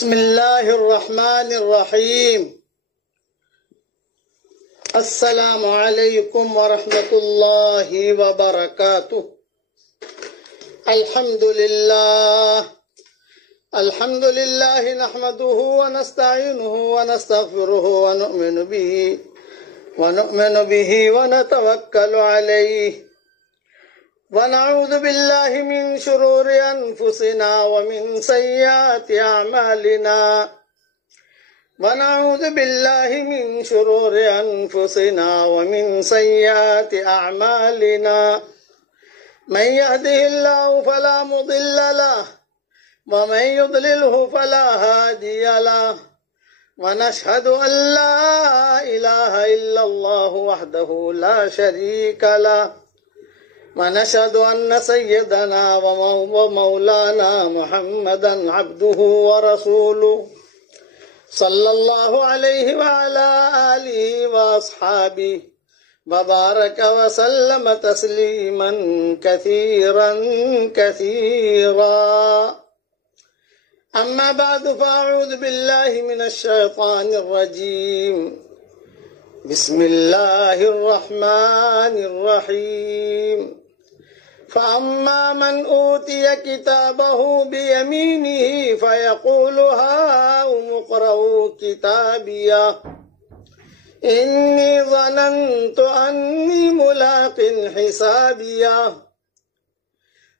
بسم الله الرحمن الرحيم. السلام عليكم ورحمة الله وبركاته. الحمد لله نحمده ونستعينه ونستغفره ونؤمن به ونتوكل عليه ونعوذ بالله من شرور أنفسنا ومن سيئات أعمالنا من يهده الله فلا مضل له ومن يضلله فلا هادي له ونشهد أن لا إله إلا الله وحده لا شريك له ونشهد أن سيدنا ومولانا محمدا عبده ورسوله صلى الله عليه وعلى آله وأصحابه وبارك وسلم تسليما كثيرا أما بعد فأعوذ بالله من الشيطان الرجيم. بسم الله الرحمن الرحيم. فأما من أوتي كتابه بيمينه فيقول هاؤم اقرءوا كتابيه إني ظننت أني ملاق حسابيه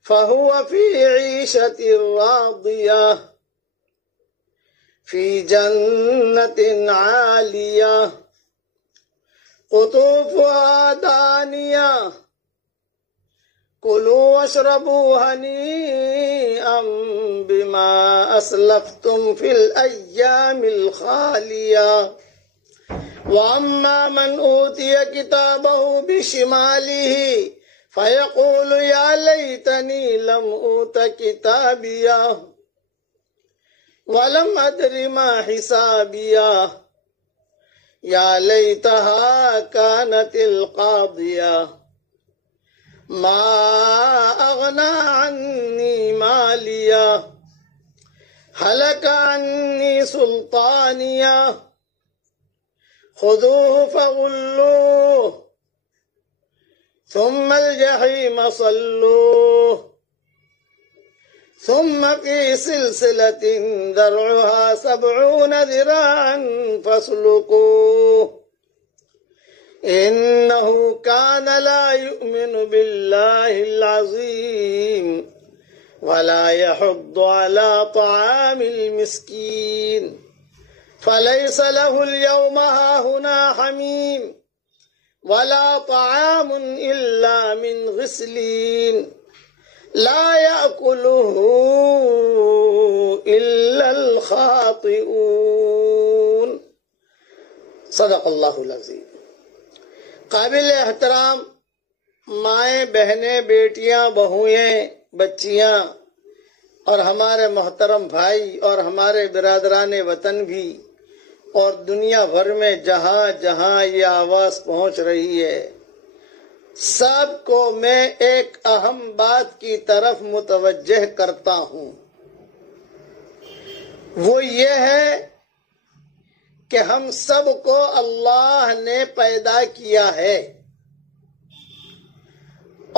فهو في عيشة راضية في جنة عالية قطوفها دانية كلوا واشربوا هنيئا بما أسلفتم في الأيام الخالية وأما من أوتي كتابه بشماله فيقول يا ليتني لم أوت كتابيه ولم أدر ما حسابيه يا ليتها كانت القاضية ما أغنى عني ماليه هلك عني سلطانيه خذوه فغلوه ثم الجحيم صلوه ثم في سلسلة ذرعها 70 ذراعا فاسلكوه إنه كان لا يؤمن بالله العظيم ولا يحض على طعام المسكين فليس له اليوم هاهنا حميم ولا طعام إلا من غسلين لا يأكله إلا الخاطئون. صدق اللہ العظیم. قابل احترام مائیں، بہنیں، بیٹیاں، بہوئیں، بچیاں اور ہمارے محترم بھائی اور ہمارے برادران وطن بھی اور دنیا بھر میں جہاں جہاں یہ آواز پہنچ رہی ہے، سب کو میں ایک اہم بات کی طرف متوجہ کرتا ہوں. وہ یہ ہے کہ ہم سب کو اللہ نے پیدا کیا ہے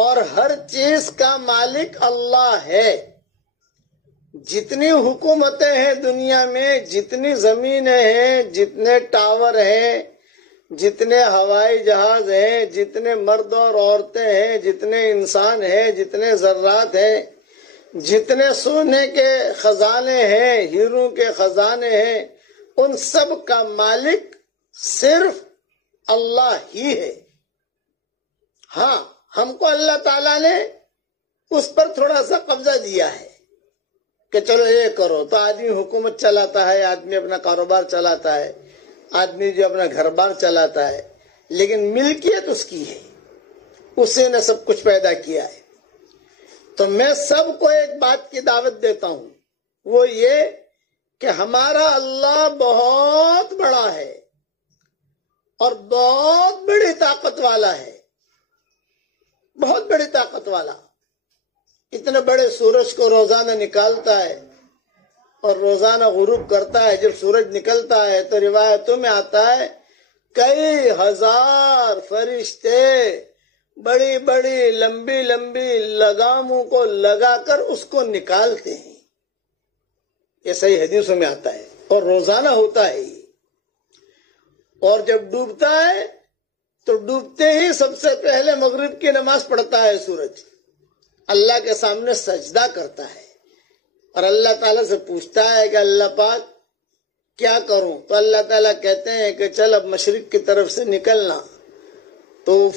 اور ہر چیز کا مالک اللہ ہے. جتنی حکومتیں ہیں دنیا میں، جتنی زمینیں ہیں، جتنے ٹاور ہیں، جتنے ہوائی جہاز ہیں، جتنے مرد اور عورتیں ہیں، جتنے انسان ہیں، جتنے ذرات ہیں، جتنے سونے کے خزانے ہیں، ہیروں کے خزانے ہیں، ان سب کا مالک صرف اللہ ہی ہے. ہاں، ہم کو اللہ تعالیٰ نے اس پر تھوڑا سا قبضہ دیا ہے کہ چلو یہ کرو، تو آدمی حکومت چلاتا ہے، آدمی اپنا کاروبار چلاتا ہے، آدمی جو اپنا گھر بار چلاتا ہے، لیکن ملکیت اس کی ہے، اسی نے سب کچھ پیدا کیا ہے. تو میں سب کو ایک بات کی دعوت دیتا ہوں، وہ یہ کہ ہمارا اللہ بہت بڑا ہے اور بہت بڑی طاقت والا ہے، بہت بڑی طاقت والا. اتنے بڑے سورج کو روزانہ نکالتا ہے، اور روزانہ غروب کرتا ہے. جب سورج نکلتا ہے تو روایتوں میں آتا ہے کئی ہزار فرشتے بڑی بڑی لمبی لمبی لگاموں کو لگا کر اس کو نکالتے ہیں. یہ صحیح حدیثوں میں آتا ہے اور روزانہ ہوتا ہے. اور جب ڈوبتا ہے تو ڈوبتے ہی سب سے پہلے مغرب کی نماز پڑھتا ہے سورج, اللہ کے سامنے سجدہ کرتا ہے اور اللہ تعالیٰ سے پوچھتا ہے کہ اللہ پاک کیا کروں؟ تو اللہ تعالیٰ کہتے ہیں کہ چل اب مشرق کی طرف سے نکلنا. تو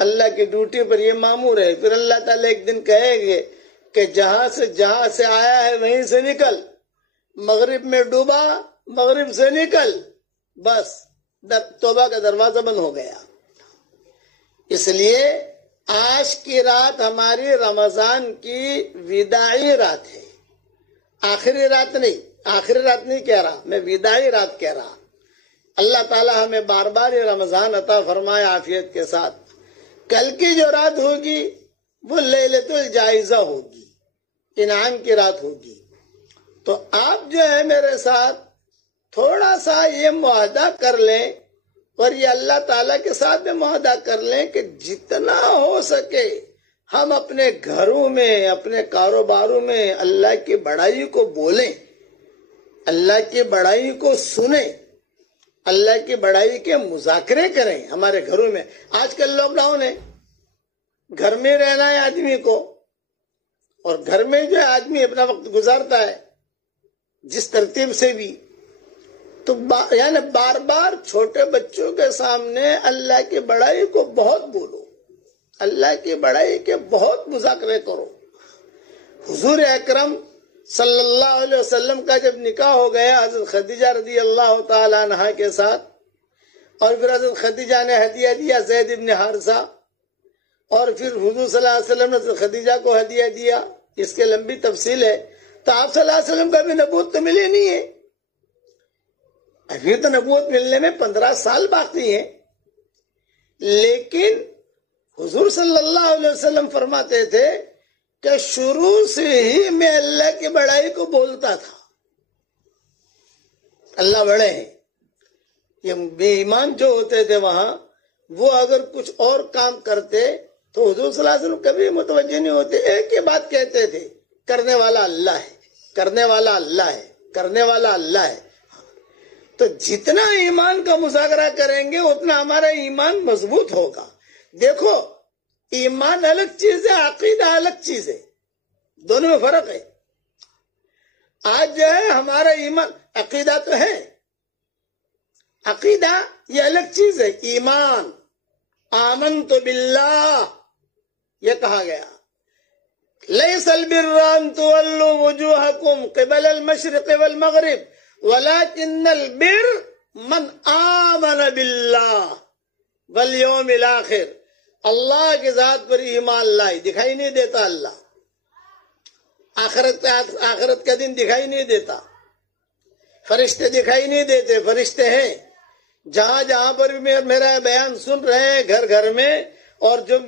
اللہ کی ڈیوٹی پر یہ مامور ہے. پھر اللہ تعالیٰ ایک دن کہے گے کہ جہاں سے آیا ہے وہیں سے نکل, مغرب میں ڈوبا مغرب سے نکل, بس توبہ کا دروازہ بند ہو گیا. اس لیے آج کی رات ہماری رمضان کی وداعی رات ہے, آخری رات نہیں کہہ رہا میں, وداعی رات کہہ رہا. اللہ تعالیٰ ہمیں بار بار یہ رمضان عطا فرمائے عافیت کے ساتھ. کل کی جو رات ہوگی وہ لیلۃ الجائزہ ہوگی, انعام کی رات ہوگی. تو آپ جو ہے میرے ساتھ تھوڑا سا یہ معاہدہ کر لیں اور یہ اللہ تعالیٰ کے ساتھ بھی معاہدہ کر لیں کہ جتنا ہو سکے ہم اپنے گھروں میں اپنے کاروباروں میں اللہ کی بڑائی کو بولیں, اللہ کی بڑائی کو سنیں, اللہ کی بڑائی کے مذاکرے کریں ہمارے گھروں میں. آج کل لاک ڈاؤن ہے, گھر میں رہنا ہے آدمی کو, اور گھر میں جو ہے آدمی اپنا وقت گزارتا ہے جس ترتیب سے بھی. تو یعنی بار بار چھوٹے بچوں کے سامنے اللہ کی بڑائی کو بہت بولو, اللہ کی بڑائی کے بہت مذاکرے کرو. حضور اکرم صلی اللہ علیہ وسلم کا جب نکاح ہو گیا حضرت خدیجہ رضی اللہ تعالی عنہا کے ساتھ, اور پھر حضرت خدیجہ نے ہدیہ دیا زید ابن حارثہ, اور پھر حضور صلی اللہ علیہ وسلم نے حضرت خدیجہ کو ہدیہ دیا. اس کے لمبی تفصیل ہے. تو آپ صلی اللہ علیہ وسلم کا بھی نبوت تو ملی نہیں ہے, ابھی تو نبوت ملنے میں 15 سال باقی ہیں. لیکن حضور صلی اللہ علیہ وسلم فرماتے تھے کہ شروع سے ہی میں اللہ کی بڑائی کو بولتا تھا. اللہ بڑے ہیں. یہ بے ایمان جو ہوتے تھے وہاں, وہ اگر کچھ اور کام کرتے تو حضور صلی اللہ علیہ وسلم کبھی متوجہ نہیں ہوتے. ایک ہی بات کہتے تھے, کرنے والا اللہ ہے, کرنے والا اللہ ہے, کرنے والا اللہ ہے. تو جتنا ایمان کا مذاکرہ کریں گے اتنا ہمارا ایمان مضبوط ہوگا. دیکھو ایمان الگ چیز ہے, عقیدہ الگ چیز ہے, دونوں میں فرق ہے. آج جو ہے ہمارا ایمان, عقیدہ تو ہے, عقیدہ یہ الگ چیز ہے. ایمان آمنت باللہ یہ کہا گیا, لیس البر ان تولوا وجوہکم قبل المشرق والمغرب ولكن البر من آمن باللہ والیوم الآخر. اللہ کی ذات پر ایمان لائے, دکھائی نہیں دیتا اللہ, آخرت کا دن دکھائی نہیں دیتا, فرشتے دکھائی نہیں دیتے, فرشتے ہیں جہاں جہاں پر بھی میرا بیان سن رہے ہیں, گھر گھر میں, اور جو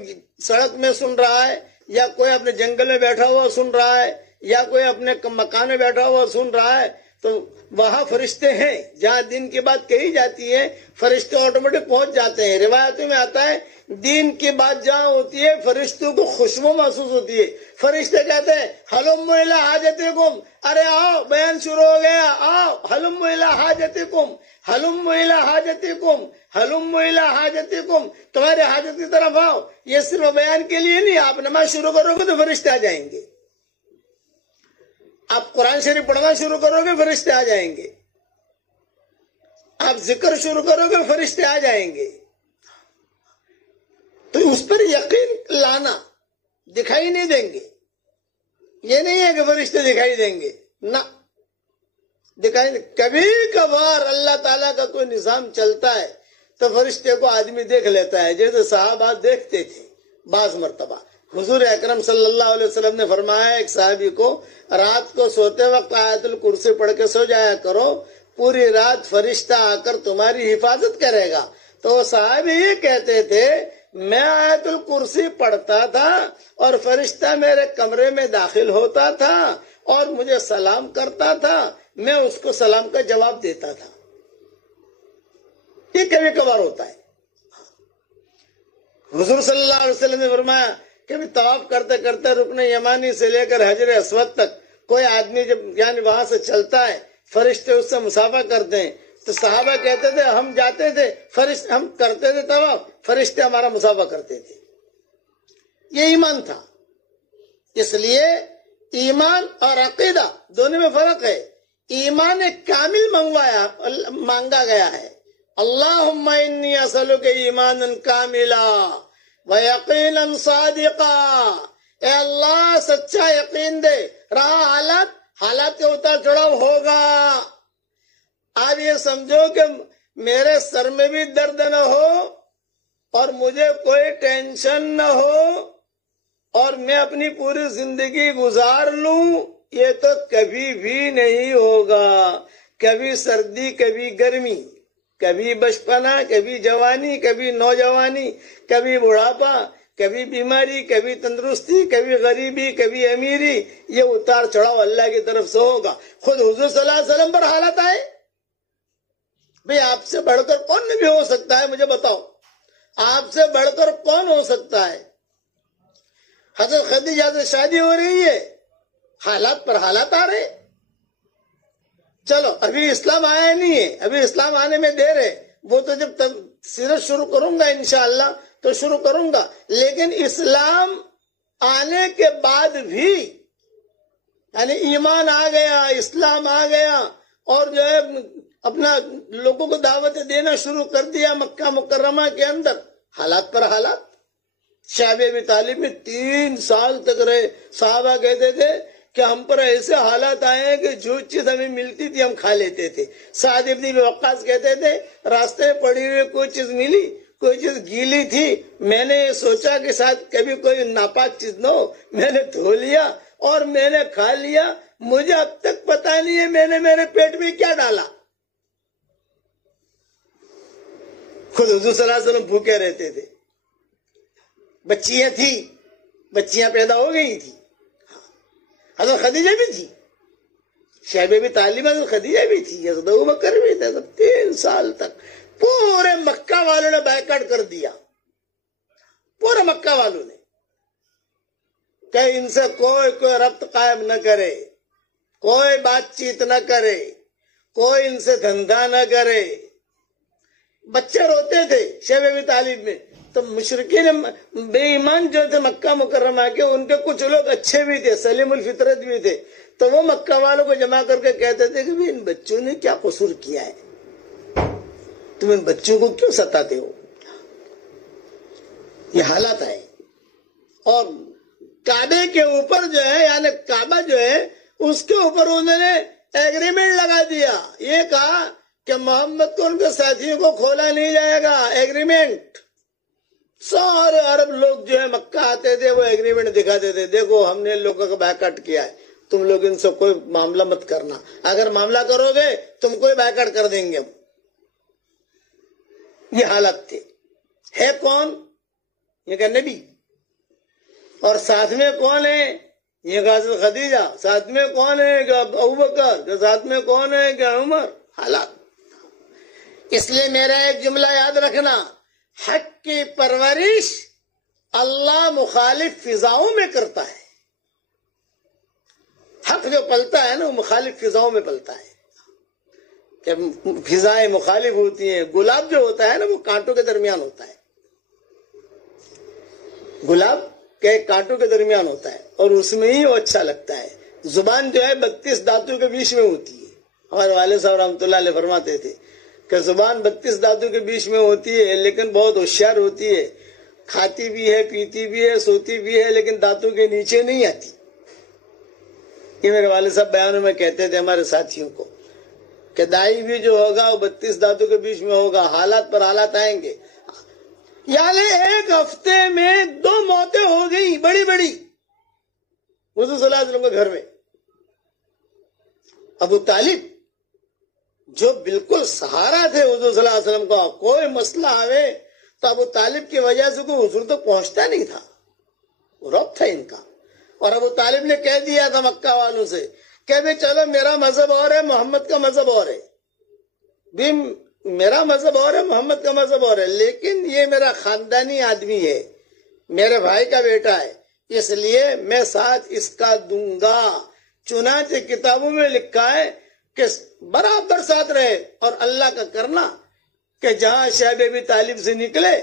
سڑک میں سن رہا ہے, یا کوئی اپنے جنگل میں بیٹھا ہوا سن رہا ہے, یا کوئی اپنے مکان میں بیٹھا ہوا سن رہا ہے, تو وہاں فرشتے ہیں. جہاں دین کی بات کہی جاتی ہے فرشتے آٹومیٹک پہنچ جاتے ہیں. روایتوں میں آتا ہے دین کی بات جہاں ہوتی ہے فرشتوں کو خوشبو محسوس ہوتی ہے. فرشتے کہتے ہیں ہلم الی حاجتکم, ارے آؤ بیان شروع ہو گیا, آؤ ہلم الی حاجتکم, ہلم الی حاجتکم, ہلم الی حاجتکم, تمہارے حاجت کی طرف آؤ. یہ صرف بیان کے لیے نہیں, آپ نماز شروع کرو گے تو فرشتے آ جائیں گے, آپ قرآن شریف پڑھنا شروع کرو گے فرشتے آ جائیں گے, آپ ذکر شروع کرو گے فرشتے آ جائیں گے. تو اس پر یقین لانا. دکھائی نہیں دیں گے, یہ نہیں ہے کہ فرشتے دکھائی دیں گے, نہ دکھائی نہیں. کبھی کبھار اللہ تعالیٰ کا کوئی نظام چلتا ہے تو فرشتے کو آدمی دیکھ لیتا ہے, جیسے صحابہ دیکھتے تھے بعض مرتبہ. حضور اکرم صلی اللہ علیہ وسلم نے فرمایا ایک صحابی کو رات کو سوتے وقت آیت الکرسی پڑھ کے سو جایا کرو, پوری رات فرشتہ آ کر تمہاری حفاظت کرے گا. تو صحابی یہ کہتے تھے میں آیت الکرسی پڑھتا تھا اور فرشتہ میرے کمرے میں داخل ہوتا تھا اور مجھے سلام کرتا تھا، میں اس کو سلام کا جواب دیتا تھا. یہ کبھی کبھار ہوتا ہے. حضور صلی اللہ علیہ وسلم نے فرمایا کہ طواف کرتے کرتے رکن یمانی سے لے کر حجر اسود تک کوئی آدمی جب یعنی وہاں سے چلتا ہے، فرشتے اس سے مصافحہ کرتے ہیں، تو صحابہ کہتے تھے ہم جاتے تھے، ہم کرتے تھے طواف، فرشتے ہمارا مصافحہ کرتے تھے. یہ ایمان تھا. اس لیے ایمان اور عقیدہ دونوں میں فرق ہے. ایمان کامل مانگا گیا ہے. اللہم انی اسألک ایمانا کاملا ویقینا صادقا. اے اللہ سچا یقین دے. رہا حالات کے اتار چڑھاؤ ہوگا. آپ یہ سمجھو کہ میرے سر میں بھی درد نہ ہو اور مجھے کوئی ٹینشن نہ ہو اور میں اپنی پوری زندگی گزار لوں، یہ تو کبھی بھی نہیں ہوگا. کبھی سردی، کبھی گرمی، کبھی بچپنا، کبھی جوانی، کبھی نوجوانی، کبھی بڑھاپا، کبھی بیماری، کبھی تندرستی، کبھی غریبی، کبھی امیری. یہ اتار چڑھاؤ اللہ کی طرف سے ہوگا. خود حضور صلی اللہ علیہ وسلم پر حالت آئے. بھئی آپ سے بڑھ کر کون نبی ہو سکتا ہے؟ مجھے بتاؤ، آپ سے بڑھ کر کون ہو سکتا ہے؟ حضرت خدیجہ سے شادی ہو رہی ہے، حالات پر حالات آ رہے. چلو ابھی اسلام آیا نہیں ہے، ابھی اسلام آنے میں دیر ہے. وہ تو جب سیرت شروع کروں گا انشاءاللہ تو شروع کروں گا. لیکن اسلام آنے کے بعد بھی یعنی ایمان آ گیا، اسلام آ گیا اور جو ہے اپنا لوگوں کو دعوت دینا شروع کر دیا مکہ مکرمہ کے اندر. حالات پر حالات. شعب ابی طالب میں 3 سال تک رہے. صحابہ کہتے تھے کہ ہم پر ایسے حالات آئے ہیں کہ جو چیز ہمیں ملتی تھی ہم کھا لیتے تھے. سعد ابن ابی وقاص کہتے تھے راستے میں پڑی ہوئی کوئی چیز ملی، کوئی چیز گیلی تھی، میں نے یہ سوچا کہ شاید کبھی کوئی ناپاک چیز نہ ہو، میں نے دھو لیا اور میں نے کھا لیا. مجھے اب تک پتا نہیں ہے میں نے میرے پیٹ میں کیا ڈالا. خود حضور صلی اللہ علیہ وسلم بھوکے رہتے تھے. بچیاں تھیں، بچیاں پیدا ہو گئی تھی. حضرت خدیجہ بھی تھی، شعب ابی طالب حضرت خدیجہ بھی تھی، حضرت ابوبکر بھی تھے. 3 سال تک پورے مکہ والوں نے بائیکاٹ کر دیا. پورے مکہ والوں نے کہ ان سے کوئی ربط قائم نہ کرے، کوئی بات چیت نہ کرے، کوئی ان سے دھندا نہ کرے. بچے روتے تھے شعب ابی طالب میں. تو مشرکین بے ایمان جو تھے مکہ مکرمہ کے، ان کے کچھ لوگ اچھے بھی تھے، سلیم الفطرت بھی تھے. تو وہ مکہ والوں کو جمع کر کے کہتے تھے کہ ان بچوں نے کیا قصور کیا ہے، تم ان بچوں کو کیوں ستاتے ہو. یہ حالات آئے. اور کعبے کے اوپر جو ہے یعنی کعبہ جو ہے اس کے اوپر انہوں نے ایگریمنٹ لگا دیا. یہ کہا کہ محمد کو ان کے ساتھیوں کو کھولا نہیں جائے گا. ایگریمنٹ. سارے عرب لوگ جو ہے مکہ آتے تھے، وہ ایگریمنٹ دکھاتے تھے، دیکھو ہم نے لوگوں کا بائیکاٹ کیا ہے، تم لوگ ان سے کوئی معاملہ مت کرنا، اگر معاملہ کرو گے تم کوئی بائیکاٹ کر دیں گے ہم. یہ حالت تھے. ہے کون؟ یہ کہ نبی. اور ساتھ میں کون ہے؟ یہ کہ حضرت خدیجہ. ساتھ میں کون ہے؟ کہ ابوبکر. ساتھ میں کون ہے؟ کہ عمر. حالات. اس لیے میرا ایک جملہ یاد رکھنا، حق کی پرورش اللہ مخالف فضاؤں میں کرتا ہے. حق جو پلتا ہے نا وہ مخالف فضاؤں میں پلتا ہے. کہ فضائیں مخالف ہوتی ہیں. گلاب جو ہوتا ہے نا وہ کانٹوں کے درمیان ہوتا ہے. گلاب کے کانٹوں کے درمیان ہوتا ہے اور اس میں ہی وہ اچھا لگتا ہے. زبان جو ہے 32 دانتوں کے بیچ میں ہوتی ہے. ہمارے والد صاحب رحمۃ اللہ علیہ فرماتے تھے کہ زبان 32 دانتوں کے بیچ میں ہوتی ہے لیکن بہت ہوشیار ہوتی ہے. کھاتی بھی ہے، پیتی بھی ہے، سوتی بھی ہے، لیکن دانتوں کے نیچے نہیں آتی. یہ میرے والد صاحب بیانوں میں کہتے تھے ہمارے ساتھیوں کو کہ دائی بھی جو ہوگا وہ 32 دانتوں کے بیچ میں ہوگا. حالات پر حالات آئیں گے. یعنی ایک ہفتے میں 2 موتیں ہو گئی بڑی بڑی حضور صلی اللہ علیہ وسلم کے گھر میں. ابو طالب جو بالکل سہارا تھے حضور صلی اللہ علیہ وسلم کا، کوئی مسئلہ آوے تو ابو طالب کی وجہ سے کوئی حضور تک پہنچتا نہیں تھا. رب تھا ان کا. اور ابو طالب نے کہہ دیا تھا مکہ والوں سے کہ بھی چلو میرا مذہب اور ہے، محمد کا مذہب اور ہے، بھی میرا مذہب اور ہے، محمد کا مذہب اور ہے، لیکن یہ میرا خاندانی آدمی ہے، میرے بھائی کا بیٹا ہے، اس لیے میں ساتھ اس کا دوں گا۔ چنانچہ کتابوں میں لکھا ہے کہ برابر ساتھ رہے، اور اللہ کا کرنا کہ جہاں شعیب ابی طالب سے نکلے،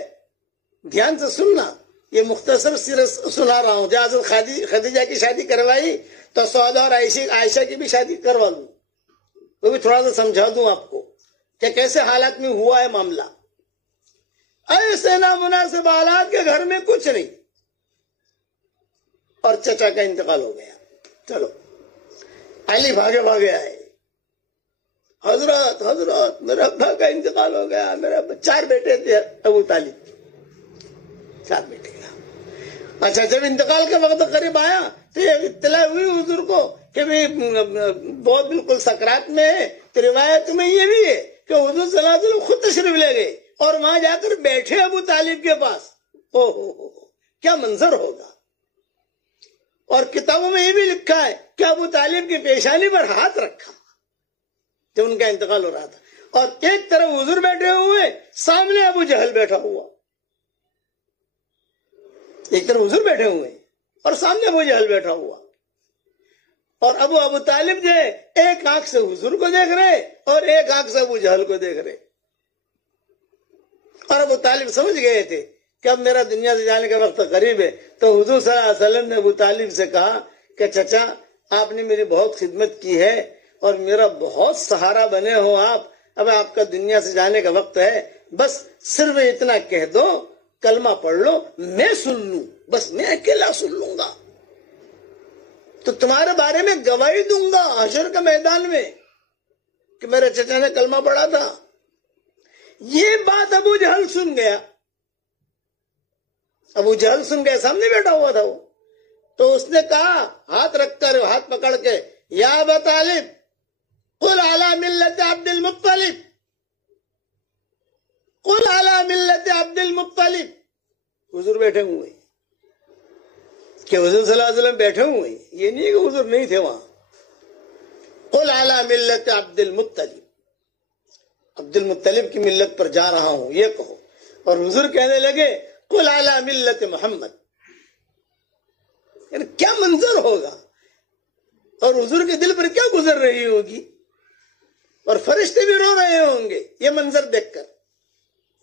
دھیان سے سننا، یہ مختصر سیرت سنا رہا ہوں، جہاں حضرت خدیجہ کی شادی کروائی تو سودا اور عائشہ کی بھی شادی کروا دوں، وہ بھی تھوڑا سا سمجھا دوں آپ کو کہ کیسے حالات میں ہوا ہے معاملہ۔ ایسے نامناسب حالات کے گھر میں کچھ نہیں، اور چچا کا انتقال ہو گیا۔ چلو علی بھاگے بھاگے آئے، حضرت میرے ابا کا انتقال ہو گیا، میرے ابا 4 بیٹے تھے ابو طالب، 4 بیٹے۔ اچھا جب انتقال کا وقت قریب آیا تو یہ اطلاع ہوئی حضور کو کہ بہت بالکل سکرات میں ہے، تو روایت میں یہ بھی ہے کہ حضور صلی اللہ علیہ وسلم خود تشریف لے گئے اور وہاں جا کر بیٹھے ابو طالب کے پاس۔ کیا منظر ہوگا! اور کتابوں میں یہ بھی لکھا ہے کہ ابو طالب کی پیشانی پر ہاتھ رکھا جب ان کا انتقال ہو رہا تھا، اور ایک طرف حضور بیٹھے ہوئے، سامنے ابو جہل بیٹھا ہوا، ایک طرف حضور بیٹھے ہوئے اور سامنے ابو جہل بیٹھا ہوا، اور ابو طالب جو ہے ایک آنکھ سے حضور کو دیکھ رہے اور ایک آنکھ سے ابو جہل کو دیکھ رہے، اور ابو طالب سمجھ گئے تھے کہ اب میرا دنیا سے جانے کا وقت قریب ہے۔ تو حضور صلی اللہ علیہ وسلم نے ابو طالب سے کہا کہ چچا آپ نے میری بہت خدمت کی ہے اور میرا بہت سہارا بنے ہو آپ، اب آپ کا دنیا سے جانے کا وقت ہے، بس صرف اتنا کہہ دو، کلمہ پڑھ لو، میں سن لوں، بس میں اکیلا سن لوں گا، تو تمہارے بارے میں گواہی دوں گا حشر کے میدان میں کہ میرے چچا نے کلمہ پڑھا تھا۔ یہ بات ابو جہل سن گیا، ابو جہل سن گیا، سامنے بیٹھا ہوا تھا وہ، تو اس نے کہا ہاتھ رکھ کر، ہاتھ پکڑ کے، یا ابا طالب قل علی ملت عبد المطلب، قل علی ملت عبد المطلب۔ حضور بیٹھے ہوئے کہ حضور صلی اللہ علیہ وسلم بیٹھے ہوئے، یہ نہیں کہ حضور نہیں تھے وہاں۔ قل علی ملت عبد المطلب، عبد المطلب کی ملت پر جا رہا ہوں یہ کہو، اور حضور کہنے لگے قل علی ملت محمد۔ یعنی کیا منظر ہوگا، اور حضور کے دل پر کیا گزر رہی ہوگی، اور فرشتے بھی رو رہے ہوں گے یہ منظر دیکھ کر،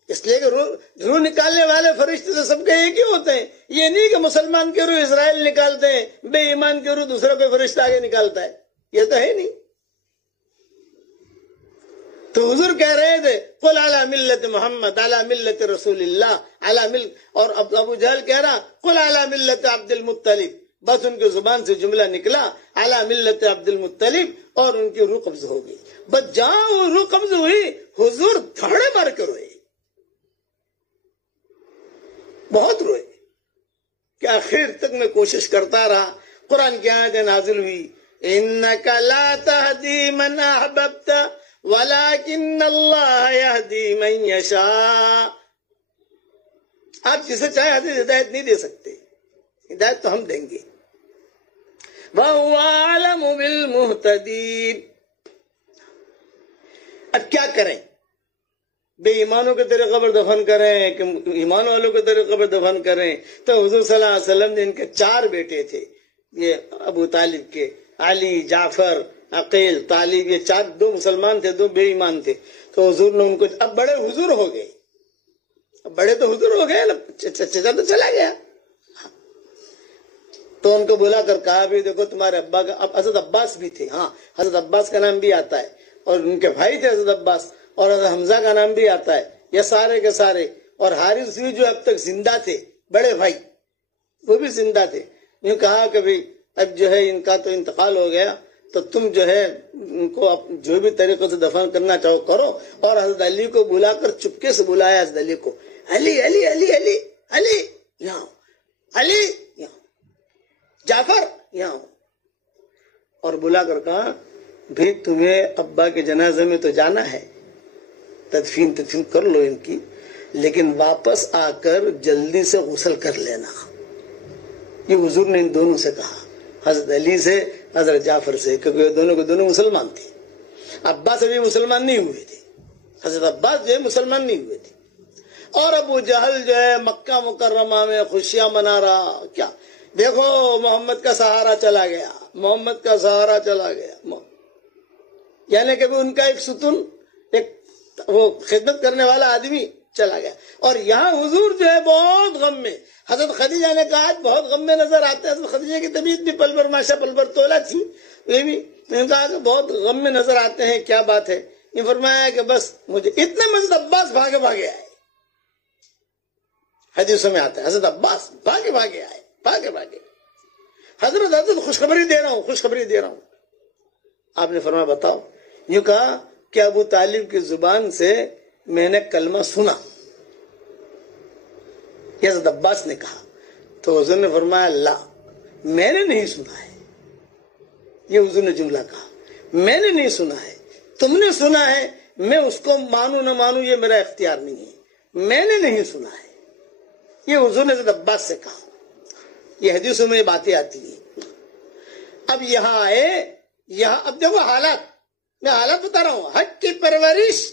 اس لیے کہ روح نکالنے والے فرشتے تو سب کے ایک ہی ہوتے ہیں، یہ نہیں کہ مسلمان کے روح اسرائیل نکالتے ہیں، بے ایمان کے روح دوسرا کوئی فرشتہ آگے نکالتا ہے، یہ تو ہے نہیں۔ تو حضور کہہ رہے تھے قل علی ملت محمد، علی ملت رسول اللہ، اور ابو جہل کہہ رہا قل علی ملت عبد المطلب، بس ان کی زبان سے جملہ نکلا علی ملت عبد المطلب، اور ان کی روح قبض ہو گئی۔ بس جہاں وہ روح قبض ہوئی حضور دھڑے مار کے روئے، بہت روئے، کہ آخر تک میں کوشش کرتا رہا۔ قرآن کی آیتیں نازل ہوئی، انک لا تہدی من احببت ولکن اللہ یہدی من یشاء۔ آپ جسے چاہے ہدایت نہیں دے سکتے، ہدایت تو ہم دیں گے۔ وَهُوَ أَعْلَمُ بِالْمُهْتَدِينَ۔ اب کیا کریں، بے ایمانوں کے طرح قبر دفن کریں کہ ایمان والوں کے طرح قبر دفن کریں؟ تو حضور صلی اللہ علیہ وسلم نے، ان کے 4 بیٹے تھے، یہ ابو طالب کے، علی، جعفر، عقیل، طالب، یہ 4، 2 مسلمان تھے، 2 بے ایمان تھے۔ تو حضور نے ان کو، اب بڑے حضور ہو گئے، اب بڑے تو حضور ہو گئے نا، چچا تو چلا گیا، تو ان کو بلا کر کہا بھی دیکھو تمہارے ابا کا، اب حضرت عباس بھی تھے، ہاں حضرت عباس کا نام بھی آتا ہے، اور ان کے بھائی تھے حضرت عباس، اور حضرت حمزہ کا نام بھی آتا ہے، یہ سارے کے سارے، اور حارث بھی جو اب تک زندہ تھے، بڑے بھائی وہ بھی زندہ تھے۔ یوں کہا کہ بھئی اب جو ہے ان کا تو انتقال ہو گیا، تو تم جو ہے ان کو جو بھی طریقے سے دفن کرنا چاہو کرو، اور حضرت علی کو بلا کر چپکے سے بلایا، حضرت علی کو، علی علی علی علی علی یہاں، علی یہاں، جعفر یہاں، اور بلا کر کہا بھی تمہیں ابا کے جنازے میں تو جانا ہے، تدفین کر لو ان کی، لیکن واپس آ کر جلدی سے غسل کر لینا۔ یہ حضور نے ان دونوں سے کہا۔ حضرت علی سے حضرت جعفر سے، کیونکہ دونوں کے دونوں مسلمان تھے. عباس ابھی مسلمان نہیں ہوئے تھے، حضرت عباس جو ہے مسلمان نہیں ہوئے تھے. اور ابو جہل جو ہے مکہ مکرمہ میں خوشیاں منا رہا. کیا دیکھو محمد کا سہارا چلا گیا، محمد کا سہارا چلا گیا، یعنی کہ ان کا ایک ستون، ایک وہ خدمت کرنے والا آدمی چلا گیا. اور یہاں حضور جو ہے بہت غم میں. حضرت خدیجہ نے کہا آج بہت غم میں نظر آتے ہیں. حضرت خدیجہ کی طبیعت بھی پل بھر ماشا پل بھر تولا تھی، یہ بھی میں نے کہا کہ بہت غم میں نظر آتے ہیں، کیا بات ہے؟ یہ فرمایا کہ بس مجھے اتنے میں حضرت عباس بھاگے بھاگے آئے. حدیثوں میں آتا ہے حضرت عباس بھاگے بھاگے آئے، بھاگے بھاگے. حضرت خوشخبری دے رہا ہوں، خوشخبری دے رہا ہوں. آپ نے فرمایا بتاؤ. یوں کہا کہ ابو طالب کی زبان سے میں نے کلمہ سنا. یہ حضرت عباس نے کہا تو حضور نے فرمایا لا، میں نے نہیں سنا ہے. یہ حضور نے جملہ کہا، میں نے نہیں سنا ہے، تم نے سنا ہے. میں اس کو مانوں نہ مانوں یہ میرا اختیار نہیں ہے، میں نے نہیں سنا ہے. یہ حضور نے حضرت عباس سے کہا. یہ حدیثوں میں باتیں آتی ہیں. اب یہاں آئے، یہاں اب دیکھو حالات، میں حالات بتا رہا ہوں. حق کی پرورش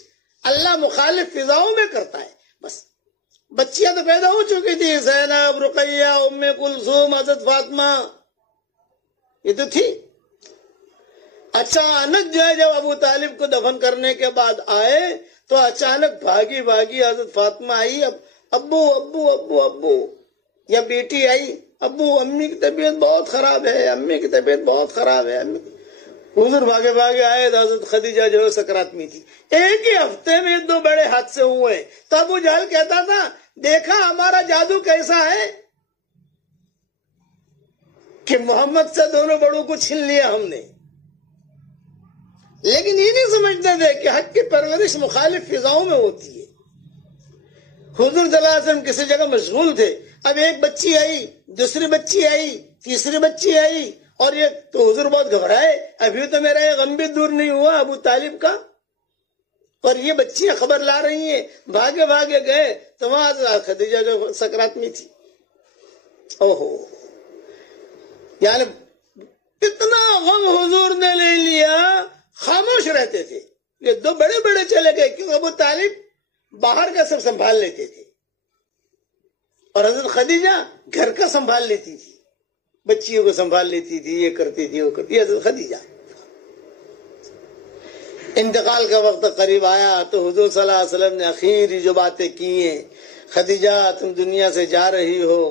اللہ مخالف فضاؤں میں کرتا ہے. بس بچیاں تو پیدا ہو چکی تھی، زینب، رقیہ، ام کلثوم، حضرت فاطمہ، یہ تو تھی. اچانک جو ہے جب ابو طالب کو دفن کرنے کے بعد آئے تو اچانک بھاگی بھاگی حضرت فاطمہ آئی. اب ابو ابو ابو ابو، یا بیٹی آئی، ابو امی کی طبیعت بہت خراب ہے، امی کی طبیعت بہت خراب ہے. حضور بھاگے بھاگے آئے تو حضرت خدیجہ جو ہے سکرات میں تھی. ایک ہی ہفتے میں دو بڑے حادثے ہوئے. تو ابو جہل کہتا تھا دیکھا ہمارا جادو کیسا ہے کہ محمد سے دونوں بڑوں کو چھین لیا ہم نے. لیکن یہ نہیں سمجھتے تھے کہ حق کی پرورش مخالف فضاؤں میں ہوتی ہے. حضور صلی اللہ علیہ وسلم کسی جگہ مشغول تھے. اب ایک بچی آئی، دوسری بچی آئی، تیسری بچی آئی، اور یہ تو حضور بہت گھبرائے. ابھی تو میرا یہ غم بھی دور نہیں ہوا ابو طالب کا، اور یہ بچیاں خبر لا رہی ہیں. بھاگے بھاگے گئے تو وہاں خدیجہ جو سکرات میں تھی. اوہو، یعنی اتنا غم حضور نے لے لیا، خاموش رہتے تھے. یہ دو بڑے بڑے چلے گئے کیونکہ ابو طالب باہر کا سب سنبھال لیتے تھے اور حضرت خدیجہ گھر کا سنبھال لیتی تھی، بچیوں کو سنبھال لیتی تھی، یہ کرتی تھی وہ کرتی. حضرت خدیجہ انتقال کا وقت قریب آیا تو حضور صلی اللہ علیہ وسلم نے آخری جو باتیں کی ہیں، خدیجہ تم دنیا سے جا رہی ہو،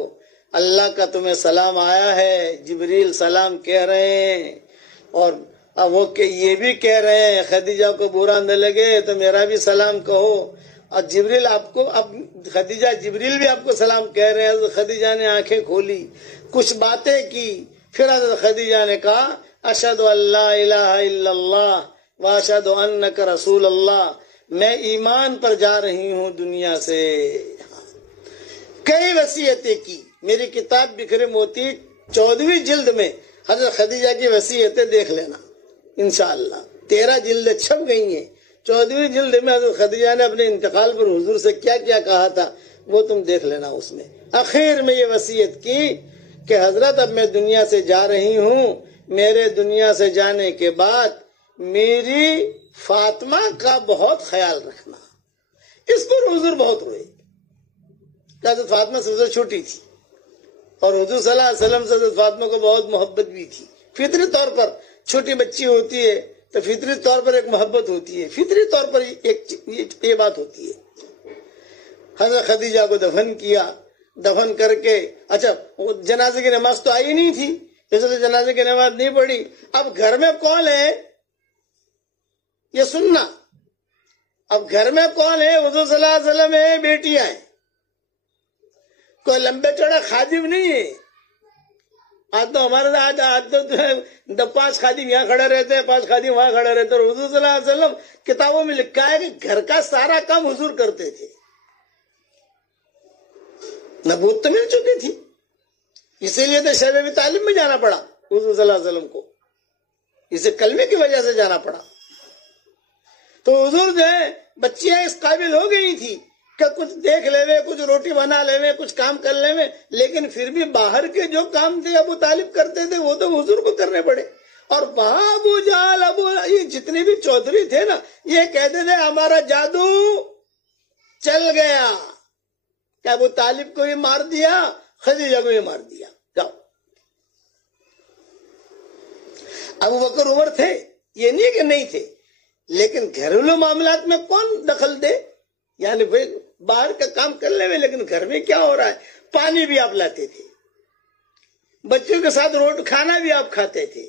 اللہ کا تمہیں سلام آیا ہے، جبریل سلام کہہ رہے ہیں، اور اب وہ کہ یہ بھی کہہ رہے ہیں خدیجہ کو برا نہ لگے تو میرا بھی سلام کہو. اور جبریل آپ کو، اب خدیجہ جبریل بھی آپ کو سلام کہہ رہے ہیں. حضرت خدیجہ نے آنکھیں کھولی، کچھ باتیں کی، پھر حضرت خدیجہ نے کہا اشہد ان لا الہ الا اللہ واشہد انک رسول اللہ، میں ایمان پر جا رہی ہوں دنیا سے. کئی وصیتیں کی. میری کتاب بکھرے موتی 14ویں جلد میں حضرت خدیجہ کی وصیتیں دیکھ لینا انشاءاللہ. 13 جلد چھپ گئی ہیں. 14ویں جلد میں حضرت خدیجہ نے اپنے انتقال پر حضور سے کیا کیا کہا تھا وہ تم دیکھ لینا. اس میں آخر میں یہ وصیت کی کہ حضرت اب میں دنیا سے جا رہی ہوں، میرے دنیا سے جانے کے بعد میری فاطمہ کا بہت خیال رکھنا. اس پر حضور بہت روئے. حضرت فاطمہ سب سے چھوٹی تھی اور حضور صلی اللہ علیہ وسلم سے حضرت فاطمہ کو بہت محبت بھی تھی. فطری طور پر چھوٹی بچی ہوتی ہے تو فطری طور پر ایک محبت ہوتی ہے، فطری طور پر یہ بات ہوتی ہے. حضرت خدیجہ کو دفن کیا. دفن کر کے اچھا جنازے کی نماز تو آئی نہیں تھی، اس لیے جنازے کی نماز نہیں پڑھی. اب گھر میں کون ہے یہ سننا. اب گھر میں کون ہے؟ حضور صلی اللہ علیہ وسلم ہے، بیٹیاں ہیں. کوئی لمبے چوڑا خادم نہیں ہے. آج تو ہمارے آج تو 5 خادم یہاں کھڑے رہتے ہیں، 5 خادم وہاں کھڑے رہتے ہیں. حضور صلی اللہ علیہ وسلم کتابوں میں لکھا ہے کہ گھر کا سارا کام حضور کرتے تھے. نبوت تو مل چکی تھی، اسی لیے تو شیب ابی طالب میں جانا پڑا حضور صلی اللہ علیہ وسلم کو، اسے کلمے کی وجہ سے جانا پڑا. تو حضور جو ہے بچیاں اس قابل ہو گئی تھی کہ کچھ دیکھ لے، کچھ روٹی بنا لے، کچھ کام کر لے، لیکن پھر بھی باہر کے جو کام تھے ابو طالب کرتے تھے وہ تو حضور کو کرنے پڑے. اور وہاں ابو جہل، یہ جتنے بھی چودھری تھے نا، یہ کہتے تھے ہمارا جادو چل گیا، کہ ابو طالب کو بھی مار دیا، خدیجہ کو بھی مار دیا. جاؤ. ابو بکر عمر تھے، یہ نہیں کہ نہیں تھے، لیکن گھریلو معاملات میں کون دخل دے؟ یعنی باہر کا کام کر لے، لیکن گھر میں کیا ہو رہا ہے؟ پانی بھی آپ لاتے تھے، بچوں کے ساتھ کھانا بھی آپ کھاتے تھے،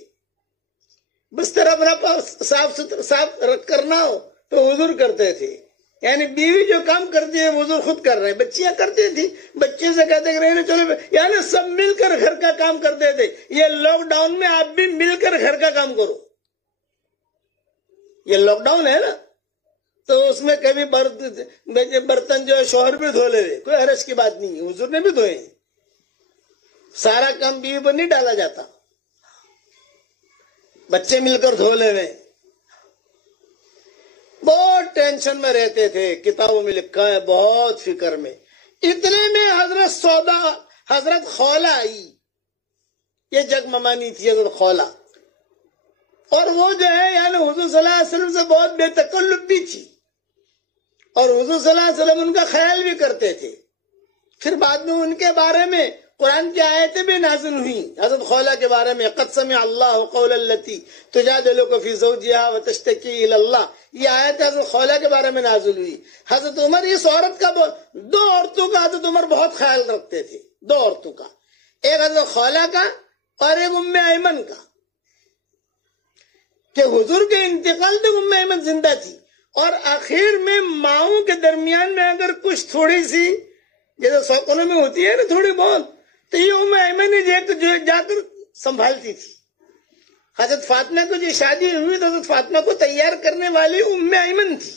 بستر اپنا صاف کرنا ہو تو حضور کرتے تھے. یعنی بیوی جو کام کرتی ہے حضور خود کر رہے ہیں. بچیاں کرتی تھی، بچے سے کہتے کہ رہنے چلو، یعنی سب مل کر گھر کا کام کرتے تھے. یہ لاک ڈاؤن میں آپ بھی مل کر گھر کا کام کرو. یہ لاک ڈاؤن ہے نا، تو اس میں کبھی برتن جو ہے شوہر بھی دھو لے، کوئی حرج کی بات نہیں ہے، حضور نے بھی دھوئے. سارا کام بیوی پر نہیں ڈالا جاتا، بچے مل کر دھو لے. بہت ٹینشن میں رہتے تھے، کتابوں میں لکھا ہے، بہت فکر میں. اتنے میں حضرت خولہ آئی. یہ جگ ممانی تھی حضرت خولہ، اور وہ جو ہے یعنی حضور صلی اللہ علیہ وسلم سے بہت بے تکلف بھی تھی، اور حضور صلی اللہ علیہ وسلم ان کا خیال بھی کرتے تھے. پھر بعد میں ان کے بارے میں قرآن کی آیتیں بھی نازل ہوئی حضرت خولہ کے بارے میں. قد سمع اللہ قول التی تجادلک فی زوجہا وتشتکی الی اللہ. یہ آیت حضرت خولہ کے بارے میں نازل ہوئی. حضرت عمر اس عورت کا، دو عورتوں کا حضرت عمر بہت خیال رکھتے تھے، دو عورتوں کا، ایک حضرت خولہ کا اور ایک ام ایمن کا. کہ حضور کے انتقال تک ام ایمن زندہ تھی، اور آخر میں ماؤں کے درمیان میں اگر کچھ تھوڑی سی جیسے سوکنوں میں ہوتی ہے نا تھوڑی بہت، تو یہ ام ایمن جو جا کر سنبھالتی تھی. حضرت فاطمہ کو جو شادی ہوئی تو حضرت فاطمہ کو تیار کرنے والی ام ایمن تھی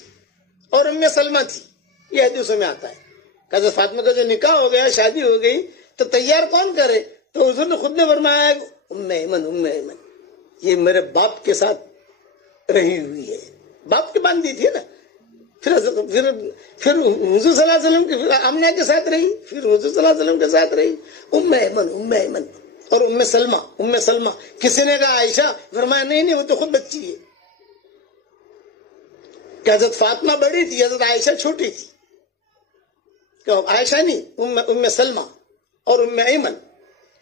اور ام سلمہ تھی. یہ حدیثوں میں آتا ہے کہ حضرت فاطمہ کا جو نکاح ہو گیا، شادی ہو گئی، تو تیار کون کرے؟ تو حضور نے خود نے فرمایا ام ایمن یہ میرے باپ کے ساتھ رہی ہوئی ہے، باپ کے باندھی تھی نا. پھر حضور صلی اللہ علیہ وسلم کی آمنہ کے ساتھ رہی، پھر حضور صلی اللہ علیہ وسلم کے ساتھ رہی ام ایمن اور ام سلمہ. کسی نے کہا عائشہ، فرمایا نہیں وہ تو خود بچی ہے. کہ حضرت فاطمہ بڑی تھی، حضرت عائشہ چھوٹی تھی. کہ عائشہ نہیں، ام سلمہ اور ام ایمن،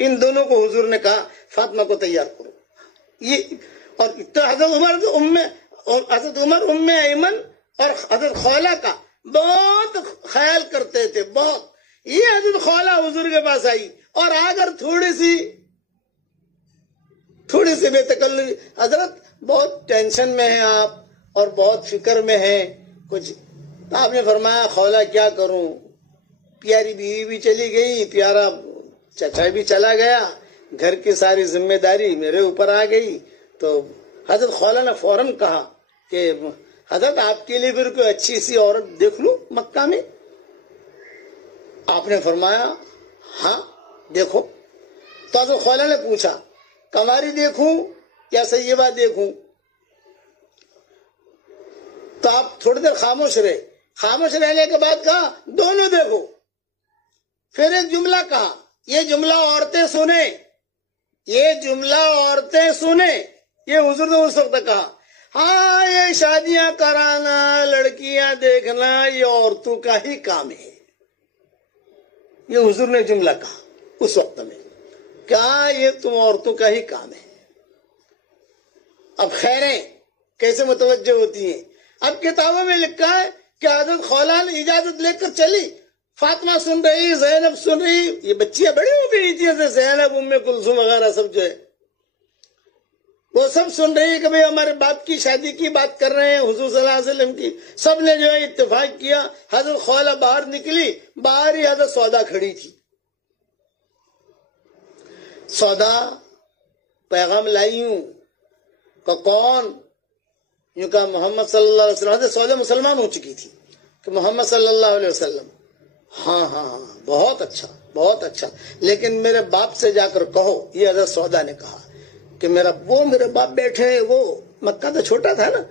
ان دونوں کو حضور نے کہا فاطمہ کو تیار کرو. یہ اور حضرت عمر ام ایمن اور حضرت خولہ کا بہت خیال کرتے تھے، بہت. یہ حضرت خولہ حضور کے پاس آئی اور آ کر تھوڑی سی بے تکلفی، حضرت بہت ٹینشن میں ہیں آپ اور بہت فکر میں ہیں کچھ. آپ نے فرمایا خولہ کیا کروں، پیاری بیوی بھی چلی گئی، پیارا چچا بھی چلا گیا، گھر کی ساری ذمہ داری میرے اوپر آ گئی. تو حضرت خولہ نے فوراً کہا کہ حضرت آپ کے لیے پھر کوئی اچھی سی عورت دیکھ لوں مکہ میں. آپ نے فرمایا ہاں دیکھو. تو حضرت خولہ نے پوچھا کنواری دیکھوں یا سیبہ دیکھوں؟ تو آپ تھوڑی دیر خاموش رہے، خاموش رہنے کے بعد کہا دونوں دیکھو. پھر ایک جملہ کہا، یہ جملہ عورتیں سنیں، یہ حضور نے اس وقت کہا. ہاں یہ شادیاں کرانا، لڑکیاں دیکھنا، یہ عورتوں کا ہی کام ہے. یہ حضور نے جملہ کہا اس وقت میں، کیا یہ تم عورتوں کا ہی کام ہے. اب خیریں کیسے متوجہ ہوتی ہیں. اب کتابوں میں لکھا ہے کہ حضرت خولہ نے اجازت لے کر چلی، فاطمہ سن رہی، زینب سن رہی، یہ بچیاں بڑی ہو گئی تھی، زینب ام کلثوم وغیرہ سب جو ہے وہ سب سن رہی کہ بھئی ہمارے باپ کی شادی کی بات کر رہے ہیں حضور صلی اللہ علیہ وسلم کی. سب نے جو ہے اتفاق کیا. حضرت خولہ باہر نکلی، باہر ہی حضرت سودا کھڑی تھی. سودا پیغام لائی ہوں کہ کون؟ یوں کہا محمد صلی اللہ علیہ وسلم. حضرت سودا مسلمان ہو چکی تھی کہ محمد صلی اللہ علیہ وسلم. ہاں بہت اچھا، لیکن میرے باپ سے جا کر کہو. یہ حضرت سودا نے کہا کہ میرے باپ بیٹھے ہیں، وہ مکہ تو چھوٹا تھا نا،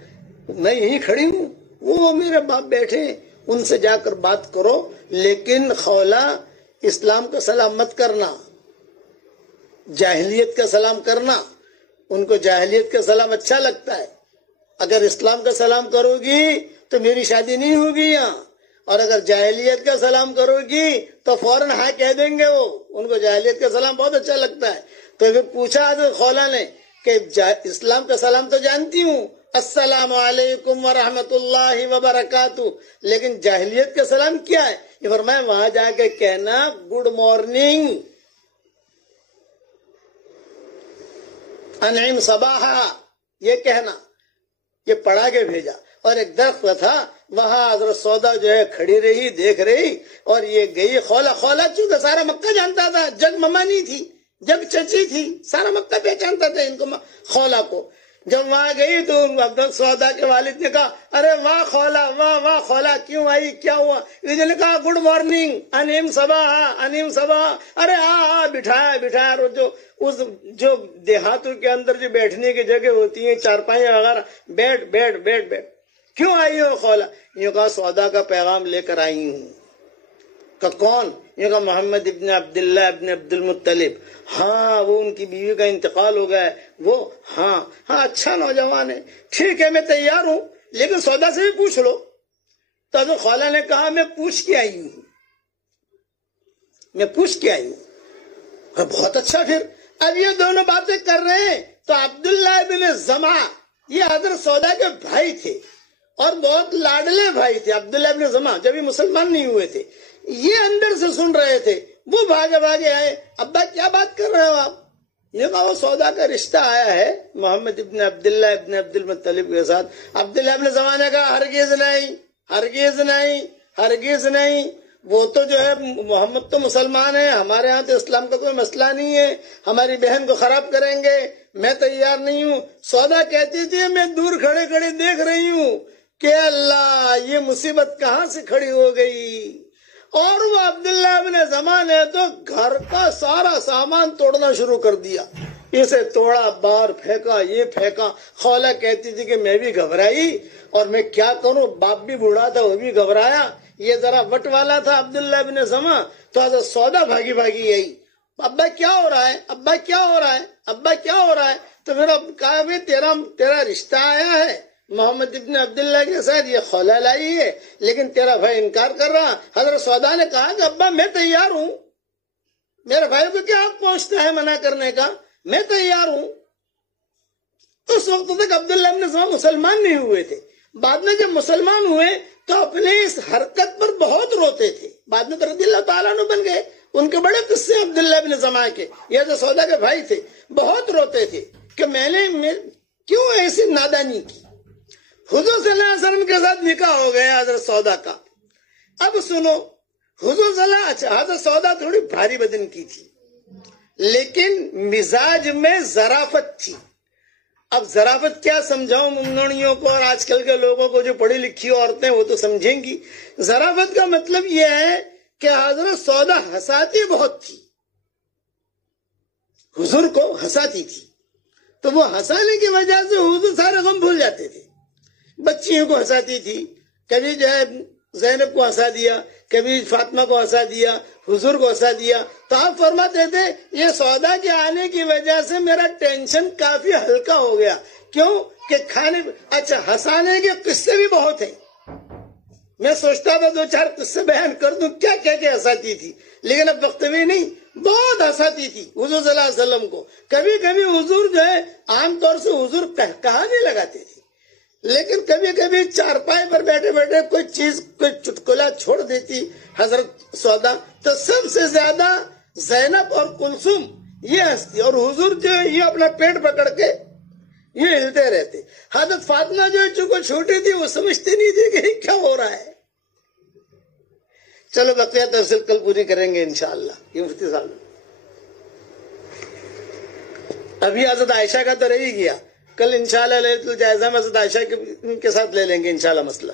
میں یہیں کھڑی ہوں، وہ میرے باپ بیٹھے ہیں، ان سے جا کر بات کرو، لیکن خولا اسلام کا سلام مت کرنا، جاہلیت کا سلام کرنا۔ ان کو جاہلیت کا سلام اچھا لگتا ہے، اگر اسلام کا سلام کرو گی تو میری شادی نہیں ہوگی یہاں، اور اگر جاہلیت کا سلام کرو گی تو فوراً ہاں کہہ دیں گے وہ، ان کو جاہلیت کا سلام بہت اچھا لگتا ہے۔ تو پھر پوچھا حضرت خولا نے کہ اسلام کا سلام تو جانتی ہوں، السلام علیکم ورحمۃ اللہ وبرکاتہ، لیکن جاہلیت کا سلام کیا ہے؟ یہ فرمایا وہاں جا کے کہنا گڈ مارننگ، انعم صباحا، یہ کہنا، یہ پڑھا کے بھیجا۔ اور ایک درخت تھا وہاں حضرت سودا جو ہے کھڑی رہی، دیکھ رہی، اور یہ گئی خولا۔ خولا چونکہ سارا مکہ جانتا تھا، جگ مما نہیں تھی، جگ چچی تھی، سارا مکہ پہچانتا تھا ان کو، خولا کو۔ جب وہاں گئی تو عبد سودا کے والد نے کہا ارے واہ خولا، واہ واہ خولا، کیوں آئی، کیا ہوا؟ انہوں نے کہا گڈ مارننگ، انیم صباح، انیم صباح، ارے ہاں بٹھایا بٹھایا۔ اور جو دیہاتوں کے اندر جو بیٹھنے کی جگہ ہوتی ہیں، چارپائیاں وغیرہ، بیٹھ بیٹھ بیٹھ بیٹھ، کیوں آئی ہو خولا؟ یہ کہا سودا کا پیغام لے کر آئی ہوں۔ کہ کون؟ یہ کہا محمد ابن عبداللہ ابن عبد المطلب۔ ہاں وہ ان کی بیوی کا انتقال ہو گیا ہے، وہ ہاں اچھا نوجوان ہے، ٹھیک ہے میں تیار ہوں، لیکن سودا سے بھی پوچھ لو۔ تو حضرت خولا نے کہا میں پوچھ کے آئی ہوں، میں پوچھ کے آئی ہوں۔ بہت اچھا، پھر اب یہ دونوں باتیں کر رہے ہیں تو عبداللہ ابن زمع، یہ حضرت سودا کے بھائی تھے اور بہت لاڈلے بھائی تھے۔ عبداللہ ابن زمع جب یہ مسلمان نہیں ہوئے تھے، یہ اندر سے سن رہے تھے، وہ بھاگے بھاگے آئے، ابا کیا بات کر رہے ہو آپ؟ یہ کہا وہ سودا کا رشتہ آیا ہے محمد ابن عبداللہ ابن عبد المطلب کے ساتھ۔ عبداللہ ابن زمع نے کہا ہرگز نہیں، ہرگز نہیں، ہرگز نہیں، وہ تو جو ہے محمد تو مسلمان ہے، ہمارے ہاں تو اسلام کا کوئی مسئلہ نہیں ہے، ہماری بہن کو خراب کریں گے، میں تیار نہیں ہوں۔ سودا کہتی تھی میں دور کھڑے کھڑے دیکھ رہی ہوں کہ اللہ یہ مصیبت کہاں سے کھڑی ہو گئی۔ اور وہ عبداللہ ابن زمع نے تو گھر کا سارا سامان توڑنا شروع کر دیا، اسے توڑا، بار پھینکا، یہ پھینکا۔ خولا کہتی تھی کہ میں بھی گھبرائی، اور میں کیا کروں، باپ بھی بوڑھا تھا وہ بھی گھبرایا، یہ ذرا وٹ والا تھا عبداللہ ابن زمع۔ تو حضرت سودا بھاگی بھاگی آئی، ابا کیا ہو رہا ہے، ابا کیا ہو رہا ہے، ابا کیا ہو رہا ہے؟ تو پھر اب کہا بھی تیرا رشتہ آیا ہے محمد ابن عبداللہ کے ساتھ، یہ خولا لائی ہے، لیکن تیرا بھائی انکار کر رہا۔ حضرت سودا نے کہا کہ ابا میں تیار ہوں، میرے بھائی کو کیا حق پہنچتا ہے منع کرنے کا، میں تیار ہوں۔ اس وقت تک عبداللہ ابن زمع مسلمان نہیں ہوئے تھے، بعد میں جب مسلمان ہوئے تو اپنے اس حرکت پر بہت روتے تھے، بعد میں رضی اللہ تعالیٰ عنہ بن گئے۔ ان کے بڑے قصے عبداللہ ابن زمع کے، یہ جو سودا کے بھائی تھے، بہت روتے تھے کہ میں نے کیوں ایسی نادانی کی۔ حضور صلی اللہ علیہ وسلم کے ساتھ نکاح ہو گیا حضرت سودا کا۔ اب سنو، حضور صلی اللہ علیہ وسلم، حضرت سودا تھوڑی بھاری بدن کی تھی، لیکن مزاج میں ظرافت تھی۔ اب ظرافت کیا سمجھاؤں ممنوعیوں کو اور آج کل کے لوگوں کو، جو پڑھی لکھی عورتیں وہ تو سمجھیں گی۔ ظرافت کا مطلب یہ ہے کہ حضرت سودا ہنساتی بہت تھی، حضور کو ہنساتی تھی، تو وہ ہنسانے کی وجہ سے حضور سارے غم بھول جاتے تھے۔ بچیوں کو ہنساتی تھی، کبھی جو ہے زینب کو ہنسا دیا، کبھی فاطمہ کو ہنسا دیا، حضور کو ہنسا دیا۔ تو آپ فرماتے تھے یہ سودا کے آنے کی وجہ سے میرا ٹینشن کافی ہلکا ہو گیا۔ کیوں کہ کھانے، اچھا ہنسانے کے قصے بھی بہت ہیں، میں سوچتا تھا دو چار قصے بیان کر دوں کیا کیا کہ ہنساتی تھی، لیکن اب وقت بھی نہیں، بہت ہنساتی تھی حضور صلی اللہ علیہ وسلم کو۔ کبھی کبھی حضور جو ہے عام طور سے حضور کہانے لگاتے تھے، لیکن کبھی کبھی چارپائی پر بیٹھے بیٹھے کوئی چیز، کوئی چٹکلا چھوڑ دیتی حضرت سودا، تو سب سے زیادہ زینب اور کلثوم یہ ہنستی، اور حضور جو ہے یہ اپنا پیٹ پکڑ کے یہ ہلتے رہتے۔ حضرت فاطمہ جو ہے چونکہ چھوٹی تھی وہ سمجھتی نہیں تھی کہ کیا ہو رہا ہے۔ چلو بقیہ تفصیل کل پوری کریں گے انشاءاللہ۔ یہ مفتی صاحب ابھی حضرت عائشہ کا تو رہ ہی گیا، کل انشاءاللہ لیلۃ الجائزہ میں حضرت عائشہ کے ساتھ لے لیں گے انشاءاللہ مسئلہ۔